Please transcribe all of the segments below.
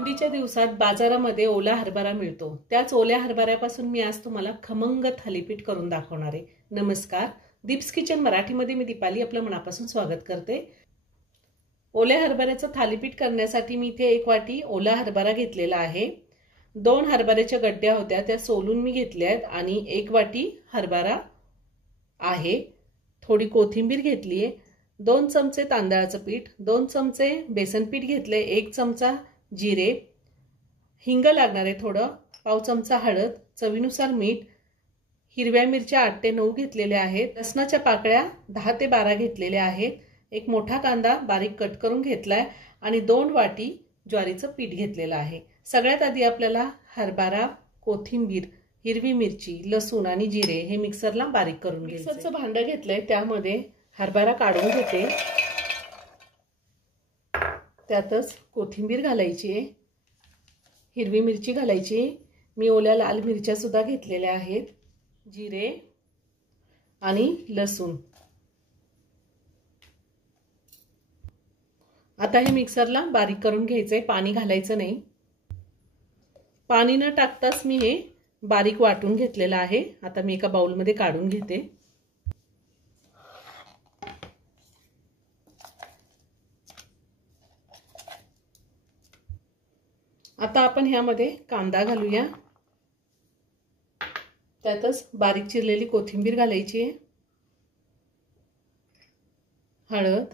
थंडीच्या दिवसात बाजारामध्ये ओला हरभरा मिळतो। त्याच ओल्या हरभऱ्यापासून मी आज तुम्हाला खमंग थालीपीठ करून दाखवणार आहे। नमस्कार, दीप्स किचन मराठीमध्ये मी दीपाली आपलं मनापासून स्वागत करते। ओल्या हरभऱ्याचं थालीपीठ करण्यासाठी मी इथे 1 वाटी ओला हरभरा घेतलेला आहे। 2 हरभऱ्याच्या गड्ड्या होत्या त्या सोलून मी घेतल्यात आणि 1 वाटी हरभरा आहे। थोडी कोथिंबीर घेतली आहे, 2 चमचे तांदळाचं पीठ, 2 चमचे बेसन पीठ घेतले, 1 चमचा जिरे, हिंग लागणार आहे थोडं, पाव चमचा हळद, चवीनुसार मीठ, हिरव्या मिरच्या 8 ते 9 घेतलेल्या आहेत, लसणाच्या पाकळ्या 10 ते 12 घेतलेल्या आहेत, एक मोठा कांदा बारीक कट करून घेतलाय आणि 2 वाटी ज्वारीचं पीठ घेतलेलं आहे। सगळ्यात आधी आपल्याला हरभरा, कोथिंबीर, हिरवी मिरची, लसूण आणि जिरे हे मिक्सरला बारीक करून घ्यायचं। मिक्सरचं भांडं घेतलंय, त्यामध्ये हरभरा काढून घेते, त्यातच कोथिंबीर घालायची आहे, हिरवी मिरची घालायची, मी ओल्या लाल मिरच्या सुद्धा घेतलेल्या आहेत, जिरे आणि लसूण। आता हे मिक्सरला बारीक करून घ्यायचंय, पाणी घालायचं नाही। पाणी न टाकताच मी हे बारीक वाटून घेतलेलं आहे। आता मी एका बाउलमध्ये काढून घेते। आता आपण ह्यामध्ये कांदा घालूया, त्यातच बारीक चिरलेली कोथिंबीर घालायची आहे, हळद,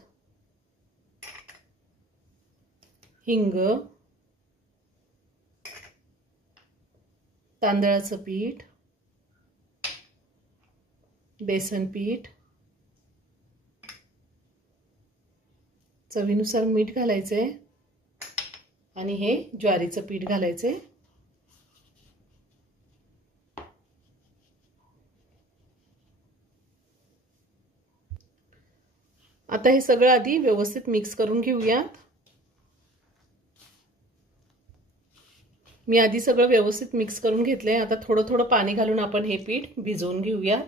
हिंग, तांदळाचं पीठ, बेसन पीठ, चवीनुसार मीठ घालायचंय आणि हे ज्वारीचं पीठ घालायचंय। आता हे सगळं आधी व्यवस्थित मिक्स करून घेऊया। मी आधी सगळं व्यवस्थित मिक्स करून घेतलंय। आता थोडं थोडं पाणी घालून आपण हे पीठ भिजवून घेऊया।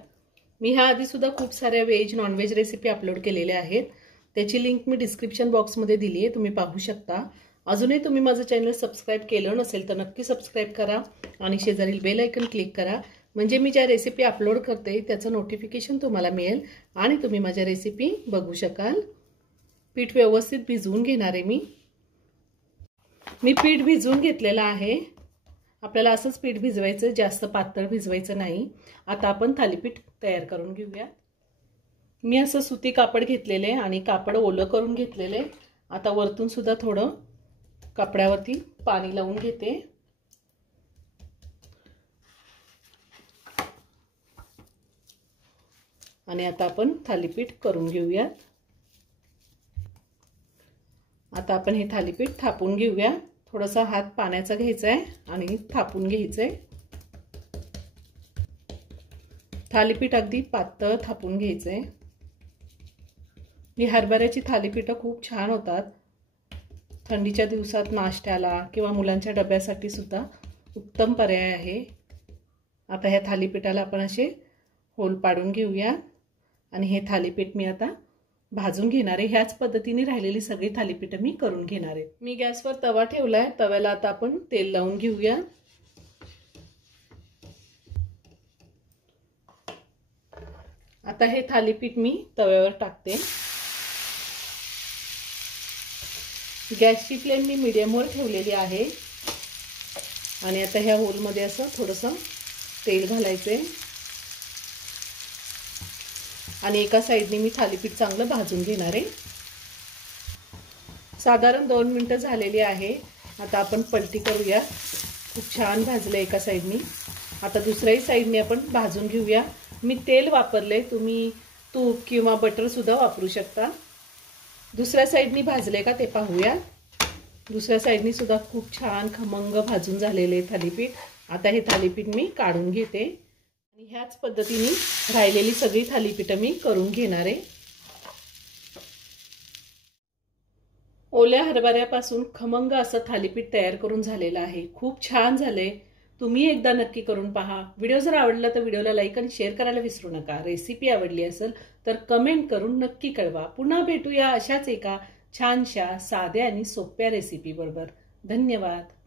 मी ह्या आधी सुद्धा खूप साऱ्या veg non veg recipe upload केलेल्या आहेत, त्याची लिंक मी डिस्क्रिप्शन बॉक्समध्ये दिली आहे, तुम्ही पाहू शकता। अजूनही तुम्ही माझं चॅनल सबस्क्राइब केलं नसेल तर नक्की सबस्क्राइब करा आणि शेजारील बेल आयकन क्लिक करा, म्हणजे मी ज्या रेसिपी अपलोड करते त्याचं नोटिफिकेशन तुम्हाला मिळेल आणि तुम्ही माझ्या रेसिपी बघू शकाल। पीठ व्यवस्थित भिजवून घेणार आहे मी पीठ भिजवून घेतलेलं आहे। आपल्याला असंच पीठ भिजवायचं, जास्त पातळ भिजवायचं नाही। आता आपण थालीपीठ तयार करून घेऊया। मी असं सुती कापड घेतलेले आणि कापड ओलं करून घेतलेले। आता वरतून सुद्धा थोडं कापडावरती पाणी लावून घेते आणि आता आपण थालीपीठ करून घेऊया। आता आपण हे थालीपीठ थापून घेऊया। थोडासा हात पाण्याचा घ्यायचा आहे आणि थापून घ्यायचंय। थालीपीठ अगदी पातळ थापून घ्यायचंय। ही हरभऱ्याची थालीपीठ खूप छान होतात, थंडीच्या दिवसात नाश्त्याला किंवा मुलांच्या डब्यासाठी सुद्धा उत्तम पर्याय आहे। आता ह्या थालीपीठाला आपण असे होल पाडून घेऊया आणि हे थालीपीठ मी आता भाजून घेणार आहे। ह्याच पद्धतीने राहिलेली सगळी थालीपीठ मी करून घेणार आहे। मी गॅसवर तवा ठेवलाय, तव्याला आता आपण तेल लावून घेऊया। आता हे थालीपीठ मी तव्यावर टाकते। गॅसची फ्लेम मी मीडियमवर ठेवलेली आहे आणि आता ह्या होलमध्ये असं थोडंसं तेल घालायचंय आणि एका साइडने मी थालीपीठ चांगलं भाजून घेणार आहे। साधारण 2 मिनिटं झालेली आहे। आता आपण पलटी करूया। खूप छान भाजलं एका साइडने। आता दुसऱ्याही साइडने आपण भाजून घेऊया। मी तेल वापरले, तुम्ही तूप किंवा बटर सुद्धा वापरू शकता। दुसऱ्या साइडने भाजले का ते पाहूया। दुसऱ्या साइडने सुद्धा खूप छान खमंग भाजून झालेले थालीपीठ। आता हे थालीपीठ मी काढून घेते आणि ह्याच पद्धतीने राहिलेली सगळी थालीपीठ मी करून घेणार आहे। ओल्या हरभऱ्यापासून खमंग असं थालीपीठ तयार करून झालेलं आहे। खूप छान झाले, तुम्ही एकदा नक्की करून पहा। व्हिडिओ जर आवडला तर व्हिडिओला लाईक आणि शेअर करायला विसरू नका। रेसिपी आवडली असेल तर कमेंट करून नक्की कळवा। पुन्हा भेटूया अशाच एका छानशा साध्या आणि सोप्या रेसिपी बरोबर। धन्यवाद.